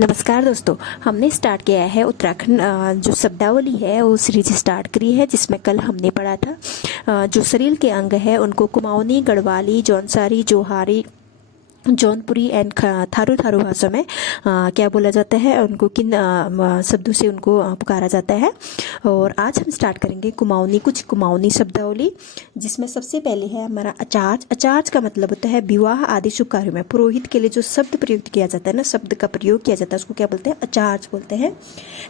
नमस्कार दोस्तों। हमने स्टार्ट किया है उत्तराखंड जो शब्दावली है वो सीरीज स्टार्ट करी है, जिसमें कल हमने पढ़ा था जो शरीर के अंग है उनको कुमाऊनी, गढ़वाली, जौनसारी, जोहारी, जौनपुरी एंड थारू थारू भाषा में क्या बोला जाता है, उनको किन शब्दों से उनको पुकारा जाता है। और आज हम स्टार्ट करेंगे कुमाऊनी, कुछ कुमाऊनी शब्दावली, जिसमें सबसे पहले है हमारा अचार्ज। अचार्ज का मतलब होता है विवाह आदि शुभ कार्यों में पुरोहित के लिए जो शब्द प्रयुक्त किया जाता है ना, शब्द का प्रयोग किया जाता है, उसको क्या बोलते हैं? अचार्ज बोलते हैं।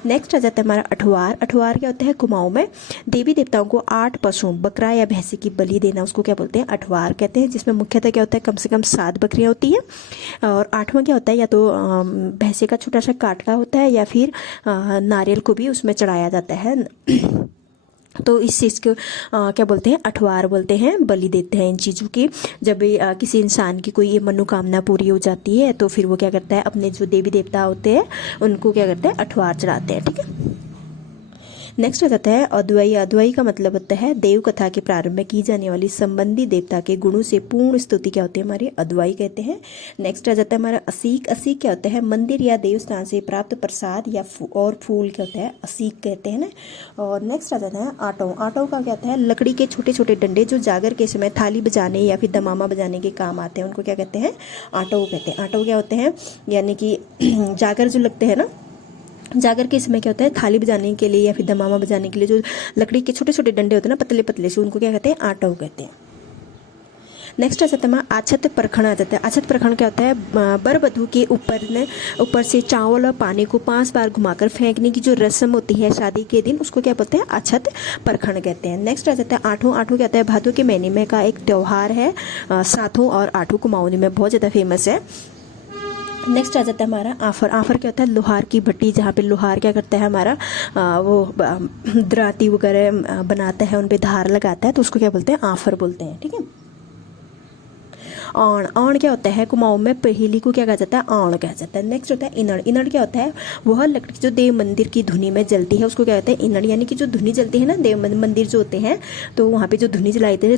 नेक्स्ट आ जाता है हमारा अठवार। अठवार क्या होता है? कुमाऊं में देवी देवताओं को 8 पशु, बकरा या भैंसे की बलि देना, उसको क्या बोलते हैं? अठवार कहते हैं। जिसमें मुख्यतः क्या होता है? कम से कम 7 बकरियां होती है। और 8वां क्या होता है? या तो भैंसे का छोटा सा काटका होता है, या फिर नारियल को भी उसमें चढ़ाया जाता है। तो इस चीज़ को क्या बोलते हैं? अठवार बोलते हैं। बलि देते हैं इन चीज़ों की। जब किसी इंसान की कोई मनोकामना पूरी हो जाती है तो फिर वो क्या करता है? अपने जो देवी देवता होते हैं उनको क्या करते हैं? अठवार चढ़ाते हैं। ठीक है। नेक्स्ट आ जाता है अद्वई। अद्वई का मतलब होता है देव कथा के प्रारंभ में की जाने वाली संबंधी देवता के गुणों से पूर्ण स्तुति क्या होती है? हमारे अद्वई कहते हैं। नेक्स्ट आ जाता है हमारा असीक। असीक क्या होता है? मंदिर या देवस्थान से प्राप्त प्रसाद या और फूल क्या होता है? असीक कहते हैं ना। और नेक्स्ट आ जाता है आटो। आटो का क्या होता है? लकड़ी के छोटे छोटे डंडे जो जागर के समय थाली बजाने या फिर दमामा बजाने के काम आते हैं, उनको क्या कहते हैं? आटो कहते हैं। आटो क्या होते हैं? यानी कि जागर जो लगते हैं ना, जागर के समय क्या होता है? थाली बजाने के लिए या फिर दमामा बजाने के लिए जो लकड़ी के छोटे छोटे डंडे होते हैं ना, पतले पतले से, उनको क्या कहते हैं? आटो कहते हैं। नेक्स्ट आ जाता है आछत परखण। आ जाता है आछत परखण क्या होता है? बर वधू के ऊपर से चावल और पानी को 5 बार घुमाकर फेंकने की जो रस्म होती है शादी के दिन, उसको क्या बोलते हैं? आछत परखण कहते हैं। नेक्स्ट आ जाता है आठों। आठों क्या होता है? भादों के महीने में का एक त्यौहार है। साथों और आठों कुमाऊनी में बहुत ज़्यादा फेमस है। नेक्स्ट आ जाता है हमारा आफर। आफर क्या होता है? लोहार की भट्टी, जहाँ पे लोहार क्या करता है हमारा वो दराती वगैरह बनाता है, उन पे धार लगाता है, तो उसको क्या बोलते हैं? आफर बोलते हैं। ठीक है। औण। औण क्या होता है? कुमाऊं में पहेली को क्या कहा जाता है? औण कहा जाता है। नेक्स्ट होता है इनड़। इनड़ क्या होता है? वह लकड़ी जो देव मंदिर की धुनी में जलती है, उसको क्या कहते हैं? इनड़। यानी कि जो धुनी जलती है ना, देव मंदिर जो होते हैं, तो वहाँ पे जो धुनी जलाई जाती है,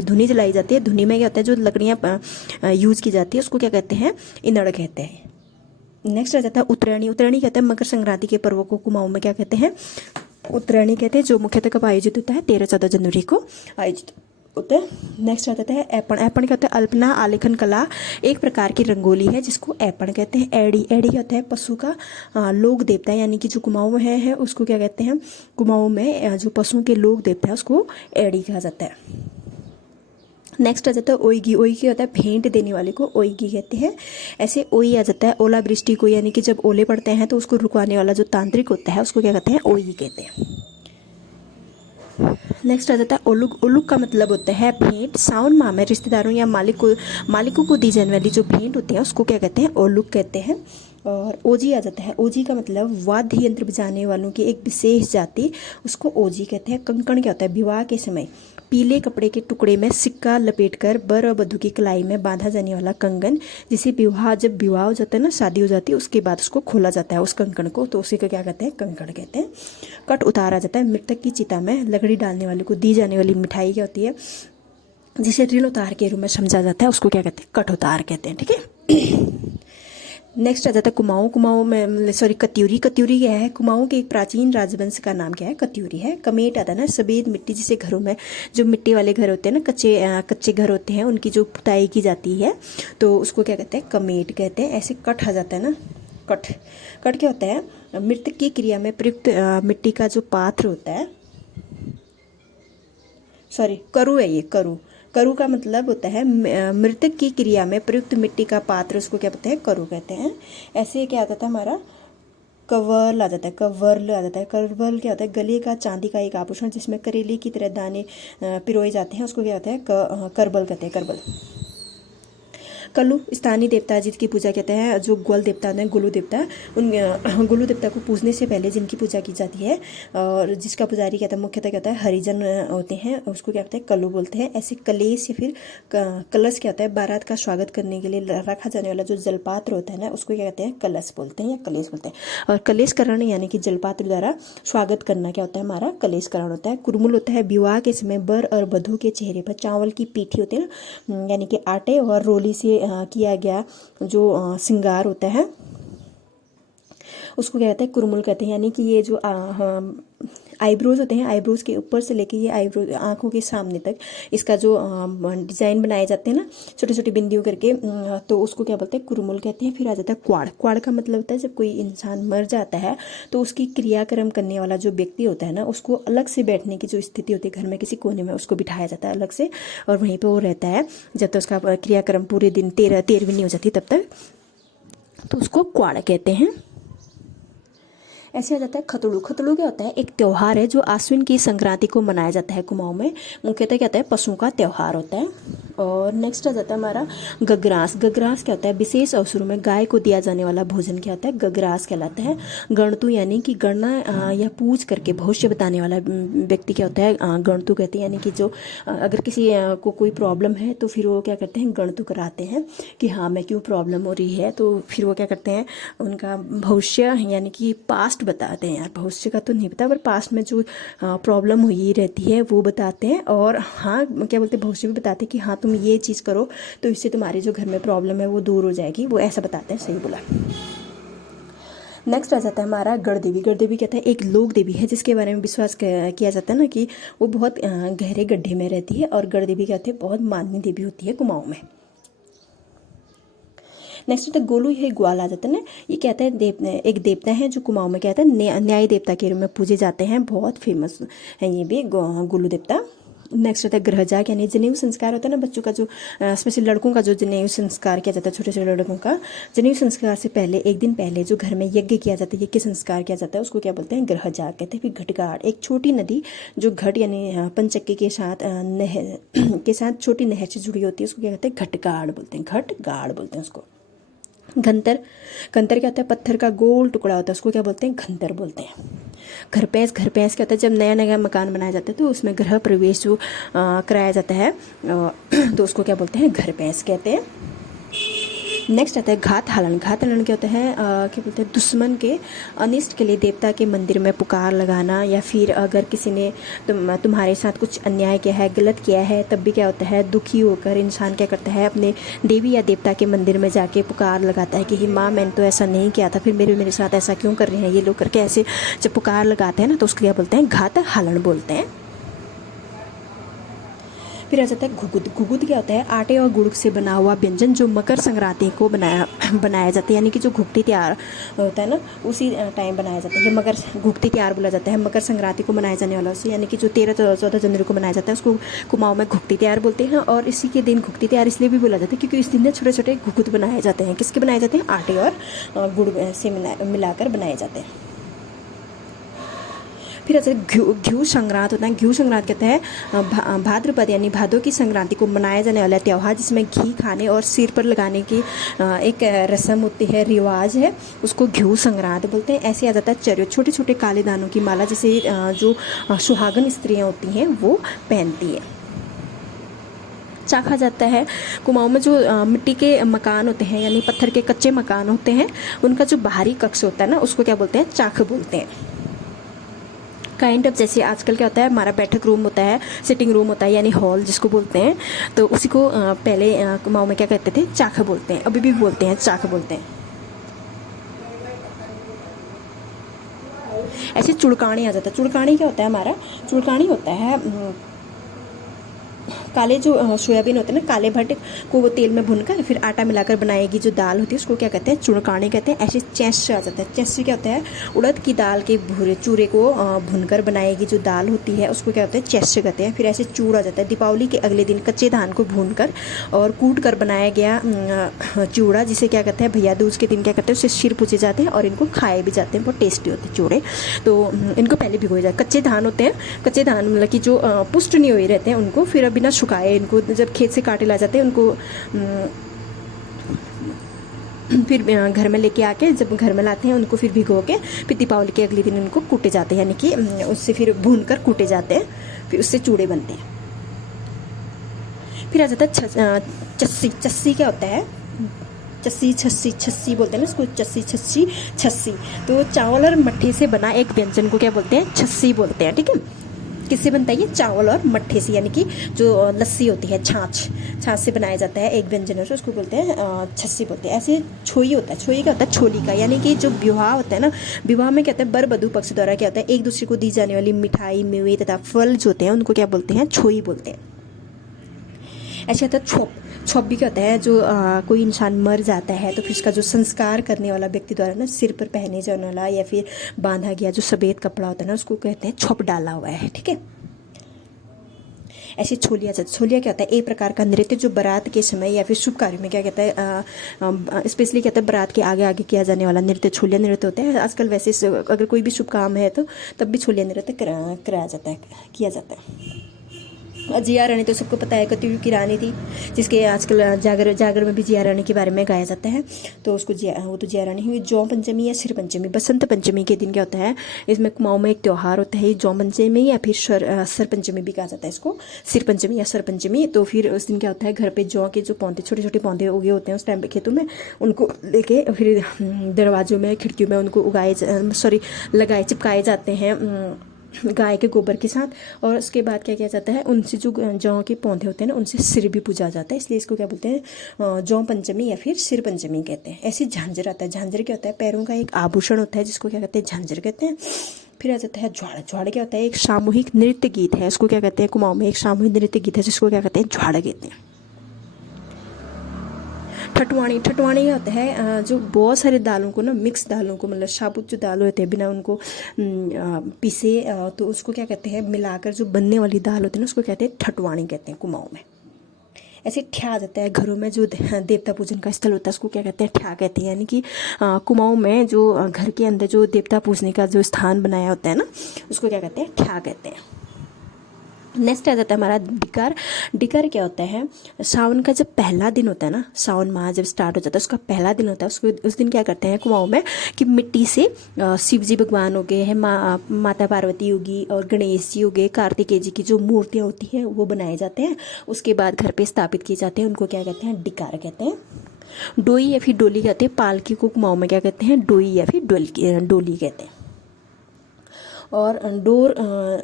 धुनी जलाई जाती है, धुनी में क्या होता है? जो लकड़ियाँ यूज की जाती है, उसको क्या कहते हैं? इनड़ कहते हैं। नेक्स्ट आ जाता है उत्तरायणी। उत्तरायणी कहते हैं मकर संक्रांति के पर्व को कुमाऊं में क्या कहते हैं? उत्तरायणी कहते हैं, जो मुख्यतः कब आयोजित होता है? 13-14 जनवरी को आयोजित होता है। नेक्स्ट आ जाता है ऐपण। ऐपण क्या होता है? अल्पना आलेखन कला, एक प्रकार की रंगोली है जिसको ऐपण कहते हैं। एड़ी। एड़ी क्या होता है? पशु का लोक देवता है, यानी कि जो कुमाऊं में है उसको क्या कहते हैं? कुमाऊं में जो पशुओं के लोक देवता है उसको एड़ी कहा जाता है। नेक्स्ट आ जाता है ओईगी। ओईगी होता है भेंट देने वाले को ओईगी कहते हैं। ऐसे ओई आ जाता है ओलावृष्टि को, यानी कि जब ओले पड़ते हैं तो उसको रुकवाने वाला जो तांत्रिक होता है उसको क्या कहते हैं? ओई कहते हैं। नेक्स्ट आ जाता है ओलुक। ओलुक का मतलब होता है भेंट। सावन माह में रिश्तेदारों या मालिकों को दी जाने वाली जो भेंट होती है उसको क्या कहते हैं? ओलुक कहते हैं। और ओजी आ जाता है। ओजी का मतलब वाद्य यंत्र बजाने वालों की एक विशेष जाति, उसको ओजी कहते हैं। कंकण क्या होता है? विवाह के समय पीले कपड़े के टुकड़े में सिक्का लपेटकर बर और वधू की कलाई में बांधा जाने वाला कंगन, जिसे जब विवाह हो जाता है ना, शादी हो जाती है, उसके बाद उसको खोला जाता है उस कंकण को, तो उसी को क्या कहते हैं? कंकण कहते हैं। कट उतारा जाता है। मृतक की चिता में लकड़ी डालने वाले को दी जाने वाली मिठाई क्या होती है? जिसे ऋण उतार के रूप में समझा जाता है, उसको क्या कहते हैं? कट उतार कहते हैं। ठीक है। नेक्स्ट आ जाता है कुमाऊं। कुमाऊं में कत्यूरी। कत्यूरी क्या है? कुमाऊं के एक प्राचीन राजवंश का नाम क्या है? कत्यूरी है। कमेट आता है ना, सफ़ेद मिट्टी, जिसे घरों में जो मिट्टी वाले घर होते हैं ना, कच्चे घर होते हैं, उनकी जो पुताई की जाती है तो उसको क्या कहते हैं? कमेट कहते हैं। ऐसे कट आ जाता है ना, कट। कट क्या होता है? मृतक की क्रिया में प्रयुक्त मिट्टी का जो पात्र होता है, करू है ये, करू। करू का मतलब होता है मृतक की क्रिया में प्रयुक्त मिट्टी का पात्र, उसको क्या कहते हैं? करू कहते हैं। ऐसे क्या आता था हमारा? कवर्ल आ जाता है। कवर्ल आ जाता है। कवर्ल क्या होता है? गले का चांदी का एक आभूषण जिसमें करेले की तरह दाने पिरोए जाते हैं, उसको क्या कहते हैं? करबल कहते हैं। करबल। कल्लू स्थानीय देवता जिसकी पूजा कहते हैं, जो ग्वल देवता होते हैं, गुलू देवता, उन गुलू देवता को पूजने से पहले जिनकी पूजा की जाती है और जिसका पुजारी कहता है, मुख्यतः कहता है हरिजन होते हैं, उसको क्या कहते हैं? कल्लू बोलते हैं। ऐसे कलेश या फिर कलश क्या होता है? बारात का स्वागत करने के लिए रखा जाने वाला जो जलपात्र होता है ना, उसको क्या कहते हैं? कलश बोलते हैं या कलेश बोलते हैं। और कलेशकरण यानी कि जलपात्र द्वारा स्वागत करना क्या होता है? हमारा कलेशकरण होता है। कुरमुल होता है विवाह के समय बर और वधू के चेहरे पर चावल की पीठी होती है ना, यानी कि आटे और रोली से किया गया जो श्रृंगार होता है, उसको क्या कहते हैं, कुरमुल कहते हैं। यानी कि ये जो आईब्रोज होते हैं, आईब्रोज के ऊपर से लेके ये आईब्रो आँखों के सामने तक इसका जो डिज़ाइन बनाए जाते हैं ना छोटी छोटी बिंदियों करके, तो उसको क्या बोलते हैं, कुरमुल कहते हैं। फिर आ जाता है क्वाड़। क्वाड़ का मतलब होता है जब कोई इंसान मर जाता है तो उसकी क्रियाक्रम करने वाला जो व्यक्ति होता है ना, उसको अलग से बैठने की जो स्थिति होती है घर में किसी कोने में, उसको बिठाया जाता है अलग से, और वहीं पर वो रहता है जब तक उसका क्रियाक्रम पूरे दिन 13वीं नहीं हो जाती तब तक, तो उसको क्वाड़ कहते हैं। ऐसे आ जाता है खतड़ू। खतड़ू क्या होता है, एक त्यौहार है जो आश्विन की संक्रांति को मनाया जाता है कुमाऊं में। मुख्यतः क्या होता है, पशुओं का त्यौहार होता है। और नेक्स्ट आ जाता है हमारा गगरास। गगरास क्या होता है, विशेष अवसरों में गाय को दिया जाने वाला भोजन क्या होता है, गगरास कहलाता है। गणतु यानी कि गणना या पूछ करके भविष्य बताने वाला व्यक्ति क्या होता है, गणतु कहते हैं। यानी कि जो अगर किसी को कोई प्रॉब्लम है तो फिर वो क्या करते हैं, गणतु कराते हैं कि हाँ मैं क्यों प्रॉब्लम हो रही है, तो फिर वो क्या करते हैं, उनका भविष्य यानी कि पास्ट बताते हैं। यार भविष्य का तो नहीं पता, पर पास्ट में जो प्रॉब्लम हुई रहती है वो बताते हैं। और हाँ क्या बोलते हैं, भविष्य भी बताते हैं कि हाँ तुम ये चीज़ करो तो इससे तुम्हारी जो घर में प्रॉब्लम है वो दूर हो जाएगी, वो ऐसा बताते हैं। सही बोला। नेक्स्ट आ जाता है हमारा गढ़ देवी। गढ़ देवी कहता है एक लोक देवी है जिसके बारे में विश्वास किया जाता है ना कि वो बहुत गहरे गड्ढे में रहती है। और गढ़ देवी कहते हैं बहुत माननीय देवी होती है कुमाऊं में। नेक्स्ट होता है गोलू। ये ग्वाल आ जाता है ना, ये कहते हैं एक देवता है जो कुमाऊं में कहते हैं न्याय देवता के रूप में पूजे जाते हैं, बहुत फेमस है ये भी गोलू देवता। नेक्स्ट होता है ग्रहजाग, यानी जनेऊ संस्कार होता है ना बच्चों का, जो स्पेशली लड़कों का जो जनेऊ संस्कार किया जाता है, छोटे छोटे लड़कों का जनेऊ संस्कार से पहले एक दिन पहले जो घर में यज्ञ किया जाता है, यज्ञ संस्कार किया जाता है, उसको क्या बोलते हैं, ग्रहजाग कहते हैं। फिर घटगाड़, एक छोटी नदी जो घट यानी पंचक्की के साथ नहर के साथ छोटी नहर से जुड़ी होती है, उसको क्या कहते हैं, घटगाड़ बोलते हैं, घटगाड़ बोलते हैं उसको। घंतर, घंतर क्या होता है, पत्थर का गोल टुकड़ा होता है, उसको क्या बोलते हैं, घंतर बोलते हैं। घरपैस, घरपैस क्या होता है, जब नया नया मकान बनाया जाता है तो उसमें गृह प्रवेश जो कराया जाता है तो उसको क्या बोलते हैं, घरपैस कहते हैं। नेक्स्ट आता है घात हलन। घात हलन क्या होता है, क्या बोलते हैं, दुश्मन के अनिष्ट के लिए देवता के मंदिर में पुकार लगाना, या फिर अगर किसी ने तुम्हारे साथ कुछ अन्याय किया है, गलत किया है, तब भी क्या होता है, दुखी होकर इंसान क्या करता है, अपने देवी या देवता के मंदिर में जाके पुकार लगाता है कि माँ मैंने तो ऐसा नहीं किया था, फिर मेरे साथ ऐसा क्यों कर रहे हैं ये लोग करके, ऐसे जब पुकार लगाते हैं ना तो उसको क्या बोलते हैं, घात हलन बोलते हैं। फिर आ जाता है घुगुद। घुगुद क्या होता है, आटे और गुड़ से बना हुआ व्यंजन जो मकर संक्रांति को बनाया जाता है, यानी कि जो घुगती त्यार होता है ना उसी टाइम बनाया जाता है। ये मकर घुगती त्यार बोला जाता है, मकर संक्रांति को मनाया जाने वाला उसे, यानी कि जो 13-14 जनवरी को मनाया जाता है उसको कुमाऊं में घुगती त्यार बोलते हैं। और इसी के दिन घुगती त्यार इसलिए भी बोला जाता है क्योंकि इस दिन छोटे छोटे घुगुद बनाए जाते हैं। किसके बनाए जाते हैं, आटे और गुड़ से मिलाकर बनाए जाते हैं। फिर ऐसे घ्यू संक्रांत होता है। घ्यू संक्रांत कहते हैं भाद्रपद यानी भादों की संक्रांति को मनाया जाने वाला त्यौहार जिसमें घी खाने और सिर पर लगाने की एक रस्म होती है, रिवाज है, उसको घ्यू संक्रांत बोलते हैं। ऐसे आ जाता है चरियो, छोटे छोटे काले दानों की माला जिसे जो सुहागन स्त्रियाँ होती हैं वो पहनती है। चाखा जाता है कुमाऊं में जो मिट्टी के मकान होते हैं यानी पत्थर के कच्चे मकान होते हैं, उनका जो बाहरी कक्ष होता है ना उसको क्या बोलते हैं, चाख बोलते हैं। काइंड ऑफ जैसे आजकल क्या होता है, हमारा बैठक रूम होता है, सिटिंग रूम होता है यानी हॉल जिसको बोलते हैं, तो उसी को पहले कुमाऊं में क्या कहते थे, चाख बोलते हैं, अभी भी बोलते हैं, चाख बोलते हैं। ऐसे चुड़कानी आ जाता है। चुड़कानी क्या होता है हमारा, चुड़कानी होता है काले जो सोयाबीन होते हैं ना, काले भट्ट को वो तेल में भुनकर फिर आटा मिलाकर बनाएगी जो दाल होती है उसको क्या कहते हैं, चुड़कानी कहते हैं। ऐसे चैस आ जाता है। चैस क्या होता है, उड़द की दाल के भूरे चूरे को भुनकर बनाएगी जो दाल होती है उसको क्या होता है, चैस कहते हैं। फिर ऐसे चूड़ आ जाता है। दीपावली के अगले दिन कच्चे धान को भूनकर और कूट कर बनाया गया चूड़ा जिसे क्या कहते हैं, भैया दूज के दिन क्या करते हैं, उससे सिर पूछे जाते हैं और इनको खाए भी जाते हैं, बहुत टेस्टी होते हैं चूड़े। तो इनको पहले भिगोए जाते, कच्चे धान होते हैं, कच्चे धान मतलब कि जो पुष्ट नहीं हुए रहते हैं उनको फिर बिना सुखाए इनको जब खेत से काटे ला जाते हैं उनको फिर घर में लेके आके जब घर में लाते हैं उनको फिर भिगो के फिर दीपावली के अगले दिन उनको कूटे जाते हैं, यानी कि उससे फिर भून कर कूटे जाते हैं, फिर उससे चूड़े बनते हैं। फिर आ जाता है चस्सी। चस्सी क्या होता है, चस्सी छस्सी, छस्सी बोलते हैं ना इसको, चस्सी छस्सी छस्सी। तो चावल और मट्ठी से बना एक व्यंजन को क्या बोलते हैं, छस्सी बोलते हैं, ठीक है। किससे बनता है ये? चावल और मट्ठे से, यानी कि जो लस्सी होती है, छाछ से बनाया जाता है एक व्यंजन से, उसको बोलते हैं छस्सी बोलते हैं। ऐसे छोई होता है, छोई क्या होता है? छोली का, यानी कि जो विवाह होता है ना, विवाह में क्या होता है, बर वधू पक्ष द्वारा क्या होता है, एक दूसरे को दी जाने वाली मिठाई, मेवे तथा फल जो होते हैं उनको क्या बोलते हैं? छोई बोलते हैं। ऐसे होता है छौप भी क्या होता है, जो कोई इंसान मर जाता है तो फिर उसका जो संस्कार करने वाला व्यक्ति द्वारा ना सिर पर पहने जाने वाला या फिर बांधा गया जो सफ़ेद कपड़ा होता है ना, उसको कहते हैं छौप डाला हुआ है, ठीक है। ऐसे छोलिया क्या होता है? एक प्रकार का नृत्य जो बारात के समय या फिर शुभ कार्य में क्या कहता है, स्पेशली कहता है बारात के आगे आगे किया जाने वाला नृत्य छोलिया नृत्य होता है। आजकल वैसे अगर कोई भी शुभ काम है तो तब भी छोलिया नृत्य कराया जाता है, किया जाता है। जिया रानी तो सबको पता है, कतियुग की रानी थी, जिसके आजकल जागर में भी जिया रानी के बारे में गाया जाता है। तो उसको वो तो जिया रानी हुई। जौ पंचमी या सिर पंचमी, बसंत पंचमी के दिन क्या होता है, इसमें कुमाऊं में एक त्यौहार होता है जौ पंचमी या फिर सर पंचमी भी कहा जाता है इसको, सिर पंचमी या सर पंचमी। तो फिर उस दिन क्या होता है, घर पे जौ के जो पौधे, छोटे छोटे पौधे उगे होते हैं उस टाइम पे खेतों में, उनको लेके फिर दरवाजों में, खिड़कियों में उनको लगाए चिपकाए जाते हैं गाय के गोबर के साथ। और उसके बाद क्या किया जाता है, उनसे जो जौ के पौधे होते हैं ना, उनसे सिर भी पूजा जाता है, इसलिए इसको क्या बोलते हैं, जौ पंचमी या फिर सिर पंचमी कहते हैं। ऐसे झांझर आता है, झांझर क्या होता है, पैरों का एक आभूषण होता है जिसको क्या कहते हैं, झांझर कहते हैं। फिर आ जाता है ज्वाड़। ज्वाड़ क्या होता है, एक सामूहिक नृत्य गीत है, इसको क्या कहते हैं, कुमाऊं में एक सामूहिक नृत्य गीत है जिसको क्या कहते हैं, ज्वाड़ कहते हैं। ठटवाणी क्या होता है, जो बहुत सारे दालों को ना, मिक्स दालों को, मतलब साबुत जो दाल होते हैं बिना उनको पीसे, तो उसको क्या कहते हैं, मिलाकर जो बनने वाली दाल होती है ना, उसको कहते हैं ठटवाणी कहते हैं कुमाऊं में। ऐसे ठ्या जाता है, घरों में जो देवता पूजन का स्थल होता है उसको क्या कहते हैं, ठ्या कहते हैं। यानी कि कुमाऊं में जो घर के अंदर जो देवता पूजने का जो स्थान बनाया होता है ना, उसको क्या कहते हैं, ठ्या कहते हैं। नेक्स्ट आ जाता है हमारा डिकार। डिकार क्या होता है, सावन का जब पहला दिन होता है ना, सावन माह जब स्टार्ट हो जाता है उसका पहला दिन होता है, उसको उस दिन क्या करते हैं कुमाऊं में कि मिट्टी से शिव जी भगवान हो गए हैं, माता पार्वती होगी और गणेश जी हो गए, कार्तिकेय जी की जो मूर्तियाँ होती हैं वो बनाए जाते हैं। उसके बाद घर पे स्थापित किए जाते हैं, उनको क्या कहते हैं, डिकार कहते हैं। डोई या फिर डोली कहते हैं, पालकी को कुमाऊं में क्या कहते हैं, डोई या फिर डोली कहते हैं। और डोर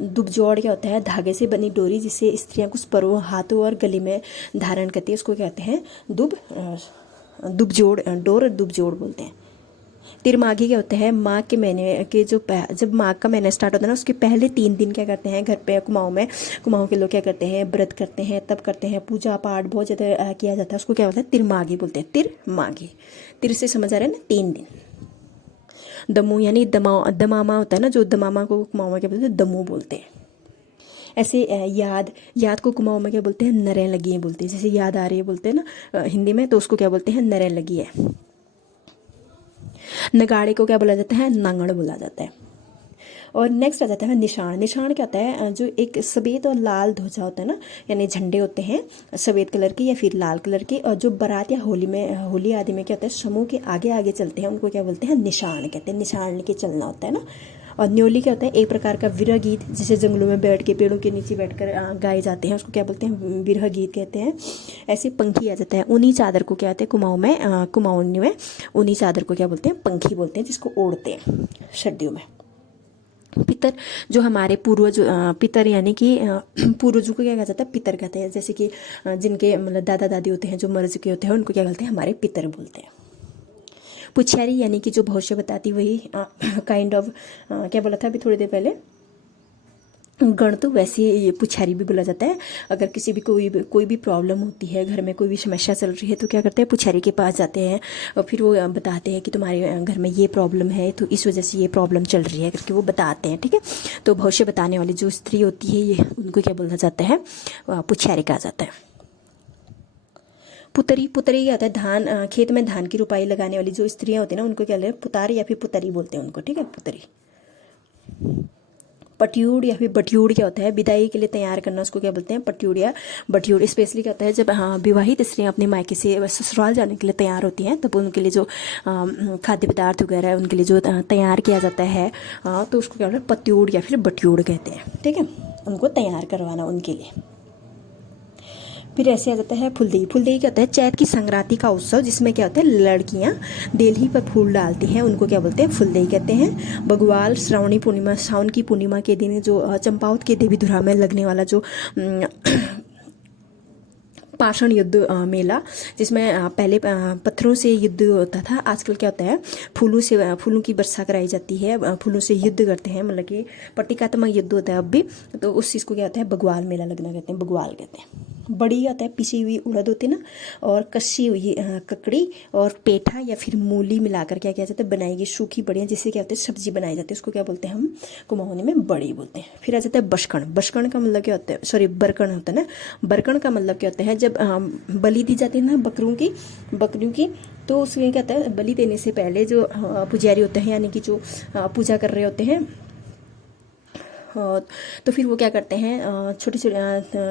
दुबजोड़ क्या होता है, धागे से बनी डोरी जिसे स्त्रियां कुछ पर्वों हाथों और गले में धारण करती है, उसको कहते हैं दुबजोड़, डोर दुबजोड़ बोलते हैं। तिरमागी क्या होता है, माघ के महीने के जब माघ का महीना स्टार्ट होता है ना, उसके पहले 3 दिन क्या करते हैं, घर पे कुमाऊं के लोग क्या करते हैं, व्रत करते हैं, तब करते हैं पूजा पाठ बहुत ज़्यादा किया जाता है, उसको क्या होता है, तिरमागी बोलते हैं। तिरमागी, तिर से समझ आ रहा है ना, 3 दिन। दमू यानी दमामा होता है ना, जो दमामा को कुमाऊं में क्या बोलते हैं, दमू बोलते हैं। ऐसे याद को कुमाऊं में क्या बोलते हैं, नरें लगी है बोलते हैं। जैसे याद आ रही है बोलते हैं ना हिंदी में, तो उसको क्या बोलते हैं, नरें लगी है। नगाड़े को क्या बोला जाता है, नांगड़ बोला जाता है। और नेक्स्ट आ जाता है निशान। निशान क्या होता है, जो एक सफ़ेद और लाल ध्वजा होता है ना, यानी झंडे होते हैं सफ़ेद कलर के या फिर लाल कलर के, और जो बारात या होली आदि में क्या होता है, समूह के आगे आगे चलते हैं, उनको क्या बोलते हैं, निशान कहते हैं। निशान लेके चलना होता है ना। और न्योली क्या होता है, एक प्रकार का विरह गीत, जिसे जंगलों में बैठ के पेड़ों के नीचे बैठकर गाए जाते हैं, उसको क्या बोलते हैं, विरह गीत कहते हैं। ऐसे पंखी आ जाता है। ऊनी चादर को क्या होता है, कुमाऊं में ऊनी चादर को क्या बोलते हैं, पंखी बोलते हैं, जिसको ओढ़ते हैं सर्दियों में। पितर, जो हमारे पूर्वज, पितर यानी कि पूर्वजों को क्या कहा जाता है, पितर कहते हैं। जैसे कि जिनके मतलब दादा दादी होते हैं जो मर चुके होते हैं, उनको क्या बोलते हैं, हमारे पितर बोलते हैं। पुछारी यानी कि जो भविष्य बताती, वही काइंड ऑफ क्या बोला था अभी थोड़ी देर पहले, गण, तो वैसे ये पुछारी भी बोला जाता है। अगर किसी भी कोई भी प्रॉब्लम होती है, घर में कोई भी समस्या चल रही है, तो क्या करते हैं, पुछारी के पास जाते हैं और फिर वो बताते हैं कि तुम्हारे घर में ये प्रॉब्लम है, तो इस वजह से ये प्रॉब्लम चल रही है करके वो बताते हैं, ठीक है। तो भविष्य बताने वाली जो स्त्री होती है, ये उनको क्या बोला जाता है, पुछारी कहा जाता है। पुतरी क्या होता है, धान खेत में धान की रुपाई लगाने वाली जो स्त्रियाँ होती हैं ना, उनको क्या बोलते हैं, पुतारी या फिर पुतरी बोलते हैं उनको, ठीक है, पुतरी। पट्यूड़ या फिर बट्यूड़ क्या होता है, विदाई के लिए तैयार करना, उसको क्या बोलते हैं, पट्यूड़ या बट्यूड़। स्पेशली क्या होता है, जब विवाहित स्त्रियाँ अपने मायके से ससुराल जाने के लिए तैयार होती हैं, तब उनके लिए जो खाद्य पदार्थ वगैरह है, उनके लिए जो तैयार किया जाता है, तो उसको क्या बोलते हैं, पट्यूड़ या फिर बट्यूड़ कहते हैं, ठीक है, उनको तैयार करवाना उनके लिए। फिर ऐसे आ जाता है फुलदेई। फुलदेई क्या होता है, चैत की संक्रांति का उत्सव जिसमें क्या होता है लड़कियां देलही पर फूल डालती हैं, उनको क्या बोलते हैं, फुलदेई कहते हैं। बग्वाल श्रावणी पूर्णिमा, सावन की पूर्णिमा के दिन जो चंपावत के देवी धुरा में लगने वाला जो पाषाण युद्ध मेला, जिसमें पहले पत्थरों से युद्ध होता था, आजकल क्या होता है फूलों की वर्षा कराई जाती है, फूलों से युद्ध करते हैं, मतलब कि प्रतीकात्मक युद्ध होता है अब भी। तो उस चीज़ को क्या होता है, बग्वाल मेला लगना कहते हैं, बग्वाल कहते हैं। बड़ी होता है पिसी हुई उड़द होती है ना, और कसी हुई ककड़ी और पेठा या फिर मूली मिलाकर क्या किया जाता है, बनाई गई सूखी बड़ियाँ, जिससे क्या होता है सब्जी बनाई जाती है, उसको क्या बोलते हैं हम कुमाऊनी में बड़ी बोलते हैं। फिर आ जाता है बशकण। बशकण का मतलब क्या होता है, सॉरी बरकण होता है ना, बरकण का मतलब क्या होता है, जब बलि दी जाती है ना बकरियों की, तो उसमें क्या होता है, बलि देने से पहले जो पुजारी होते हैं, यानी कि जो पूजा कर रहे होते हैं, तो फिर वो क्या करते हैं,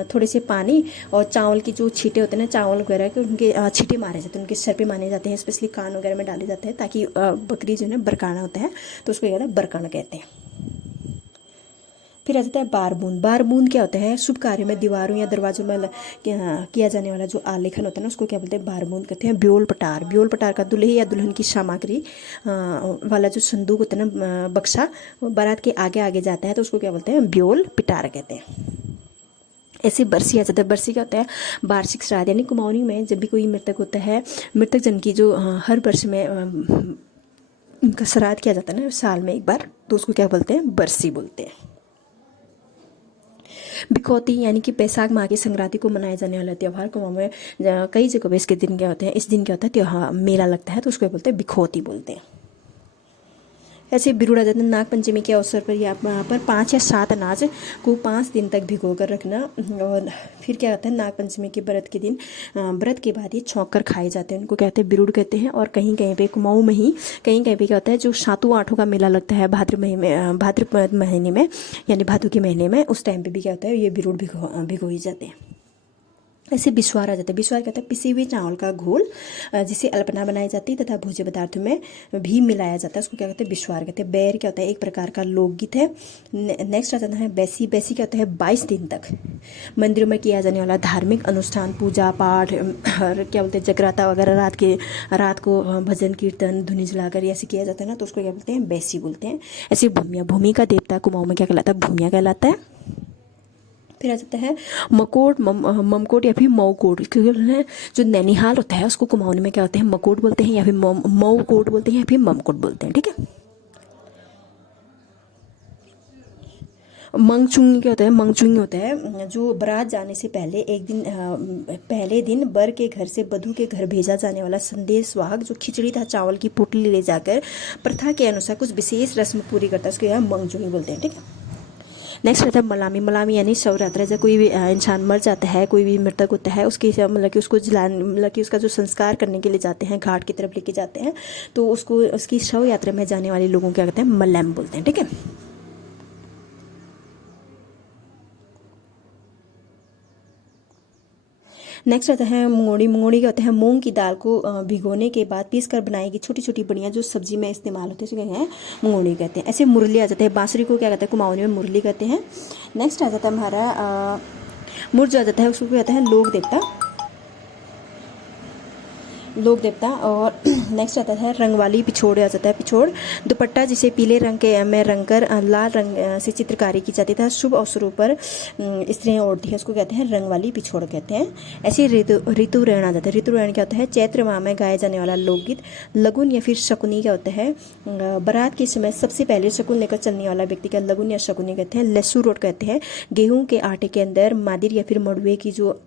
थोड़े से पानी और चावल की जो छींटे होते हैं ना, चावल वगैरह के उनके छींटे मारे जाते हैं, उनके सर पे मारे जाते हैं, स्पेशली कान वगैरह में डाले जाते हैं, ताकि बकरी जो है बरकाना होता है, तो उसको क्या बरकाना कहते हैं। फिर आ जाता है बार बूंद। बार बूंद क्या होता है, शुभ कार्य में दीवारों या दरवाजों में किया जाने वाला जो आलेखन होता है ना, उसको क्या बोलते हैं, बार बूंद कहते हैं। ब्योल पटार। ब्योल पटार का दूल्हे या दुल्हन की सामग्री वाला जो संदूक होता है ना, बक्सा, बारात के आगे आगे जाता है, तो उसको क्या बोलते हैं, ब्योल पिटार कहते हैं। ऐसे बरसी आ जाता है। बरसी क्या होता है, वार्षिक श्राद्ध, यानी कुमाऊनी में जब भी कोई मृतक होता है, मृतक जन की जो हर वर्ष में उनका श्राद्ध किया जाता है ना, साल में एक बार, तो उसको क्या बोलते हैं, बरसी बोलते हैं। बिकौती यानी कि बैसाख माह की संक्रांति को मनाया जाने वाला त्यौहार, कुमाऊं में कई जगह पे इसके दिन क्या होते हैं, इस दिन क्या होता है, त्योहार मेला लगता है, तो उसको बोलते हैं बिखौती बोलते हैं। ऐसे बिरुड़ा जाते हैं। नाग पंचमी के अवसर पर यहाँ पर 5 या 7 अनाज को 5 दिन तक भिगो कर रखना, और फिर क्या होता है, नाग पंचमी के व्रत के दिन, व्रत के बाद ये छौंक कर खाए जाते हैं, उनको कहते हैं बिरुड़ कहते हैं। और कहीं कहीं पे कुमाऊं में ही कहीं कहीं पे क्या होता है, जो सातों आठों का मेला लगता है भाद्रपद महीने में, यानी भादों के महीने में, उस टाइम पे भी क्या होता है, ये बिरुड़ भिगोई जाते हैं। ऐसे बिस्वार आ जाता है। बिस्वार कहता है पिसी हुई चावल का घोल, जिसे अल्पना बनाई जाती है तथा भोज्य पदार्थों में भी मिलाया जाता है, उसको क्या कहते हैं, बिस्वार कहते हैं। बैर क्या होता है, एक प्रकार का लोकगीत है। नेक्स्ट आ जाता है बैसी। बैसी क्या होता है, 22 दिन तक मंदिरों में किया जाने वाला धार्मिक अनुष्ठान, पूजा पाठ, और क्या बोलते हैं, जगराता वगैरह, रात को भजन कीर्तन धुनी जलाकर ऐसे किया जाता है ना, तो उसको क्या बोलते हैं, बैसी बोलते हैं। ऐसे भूमिया। भूमि का देवता कुमाऊं में क्या कहलाता है, भूमिया कहलाता है। फिर आ जाता है मकोट, ममकोट या फिर मऊकोट, क्योंकि जो नैनीहाल होता है उसको कुमाऊनी में क्या होते हैं, मकोट बोलते हैं, या फिर मऊकोट बोलते हैं, या फिर ममकोट बोलते हैं, ठीक है। मंगचुंगी क्या होता है, मंगचुंगी होता है जो बारात जाने से पहले एक दिन पहले दिन बर के घर से बधू के घर भेजा जाने वाला संदेश वाहक, जो खिचड़ी तथा चावल की पोटली ले जाकर प्रथा के अनुसार कुछ विशेष रस्म पूरी करता है, उसको यहाँ मंगचुंगी बोलते हैं, ठीक है। नेक्स्ट रहता है मलामी। मलामी यानी शवरात्रि, जब कोई भी इंसान मर जाता है, कोई भी मृतक होता है, उसकी मतलब कि उसको मतलब कि उसका जो संस्कार करने के लिए जाते हैं, घाट की तरफ लेके जाते हैं, तो उसको उसकी शव यात्रा में जाने वाले लोगों को क्या कहते हैं, मलैम बोलते हैं, ठीक है। नेक्स्ट आता है मुंगोड़ी। मुंगोड़ी क्या होता है, मूंग की दाल को भिगोने के बाद पीस कर बनाई गई छोटी छोटी बड़ियाँ जो सब्जी में इस्तेमाल होते हैं, क्या है, मुंगोड़ी कहते हैं। ऐसे मुरली आ जाते हैं। बांसुरी को क्या कहते हैं, कुमाऊनी में मुरली कहते हैं। नेक्स्ट आ जाता है हमारा मुर्ज आ जाता है, उसको कहते हैं लोक देवता, लोक देवता। और नेक्स्ट आता है रंगवाली। पिछोड़ आ जाता है। पिछोड़ दुपट्टा जिसे पीले रंग के में रंगकर लाल रंग से चित्रकारी की जाती है, शुभ अवसरों पर स्त्रियाँ ओढ़ती है, उसको कहते हैं रंगवाली पिछोड़ कहते हैं। ऐसे ऋतुरैण आ जाता है। ऋतुरैण क्या होता है, चैत्र माह में गाया जाने वाला लोकगीत। लगुन या फिर शकुनी क्या होता है, बारात के समय सबसे पहले शकुन लेकर चलने वाला व्यक्ति का लगुन या शकुनी कहते हैं। लस्सू रोट कहते हैं गेहूं के आटे के अंदर मादिर या फिर मड़ुए की जो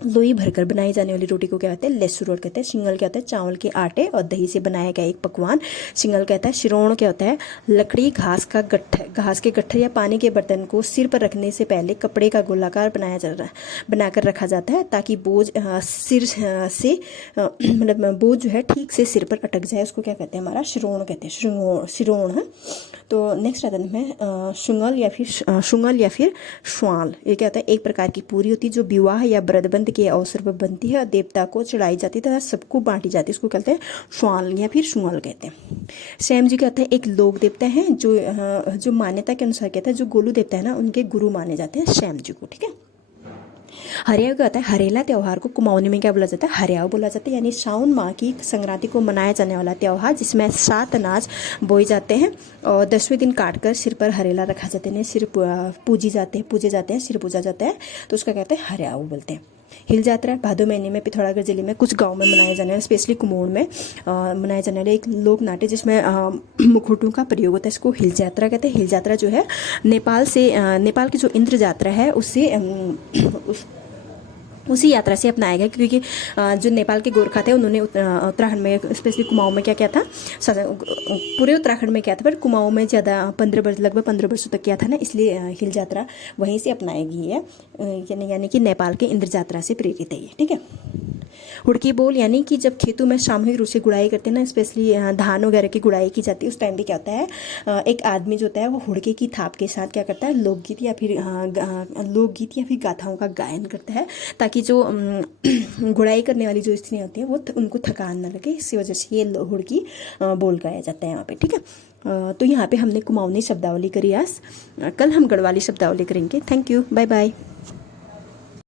लोई भरकर बनाई जाने वाली रोटी को क्या कहते हैं, लेसू रोट कहते हैं। शिंगल क्या होता है, चावल के आटे और दही से बनाया गया एक पकवान, शिंगल कहता है। शिरोण क्या होता है, लकड़ी, घास के गट्ठर या पानी के बर्तन को सिर पर रखने से पहले कपड़े का गोलाकार बनाकर रखा जाता है, ताकि बोझ सिर से मतलब बोझ जो है ठीक से सिर पर अटक जाए, उसको क्या कहते हैं, हमारा शिरोण कहते हैं, शिरोण है। तो नेक्स्ट आता है शुंगल या फिर श्वाल। ये क्या होता है, एक प्रकार की पूरी होती है जो विवाह या व्रतबंध के अवसर पर बनती है और देवता को चढ़ाई जाती है तथा सबको बांटी जाती है, इसको कहते हैं श्वाल या फिर शुंगल कहते हैं। श्याम जी क्या होता है, एक लोक देवता है जो मान्यता के अनुसार कहता है, जो गोलू देवता है ना, उनके गुरु माने जाते हैं श्याम जी को, ठीक है। हरियाव क्या होता है, हरेला त्यौहार को कुमाऊनी में क्या बोला जाता है, हरियाव बोला जाता है। यानी सावन माह की संक्रांति को मनाया जाने वाला त्यौहार जिसमें 7 अनाज बोए जाते हैं और 10वें दिन काटकर सिर पर हरेला रखा जाते हैं, सिर पूजे जाते हैं, सिर पूजा जाता है, तो उसका कहते हैं हरियाव बोलते हैं। हिल यात्रा भादो महीने में पिथौरागढ़ जिले में कुछ गांव में मनाए जाने वाले, स्पेशली कुमाऊं में मनाए जाने वाले एक लोक नाट्य जिसमें मुखौटों का प्रयोग होता है, इसको हिल यात्रा कहते हैं। हिल यात्रा जो है नेपाल की जो इंद्र यात्रा है उससे उसी यात्रा से अपनाया गया, क्योंकि जो नेपाल के गोरखा थे उन्होंने उत्तराखंड में स्पेशली कुमाऊं में क्या किया था, पूरे उत्तराखंड में किया था, पर कुमाऊं में ज़्यादा लगभग 15 वर्षों तक किया था ना, इसलिए हिल यात्रा वहीं से अपनाई गई है, यानी कि नेपाल के इंद्र यात्रा से प्रेरित है ये, ठीक है। हुड़की बोल यानी कि जब खेतों में सामूहिक रूप से गुड़ाई करते हैं ना, स्पेशली धान वगैरह की गुड़ाई की जाती है, उस टाइम पे क्या होता है, एक आदमी जो होता है वो हुड़के की थाप के साथ क्या करता है, लोकगीत या फिर गाथाओं का गायन करता है, ताकि जो गुड़ाई करने वाली जो स्त्रियाँ होती हैं वो उनको थकान ना लगे, इसी वजह से ये हुड़की बोल गाया जाता है यहाँ पे, ठीक है। तो यहाँ पे हमने कुमाऊनी शब्दावली करी आज, कल हम गढ़वाली शब्दावली करेंगे। Thank you, bye bye.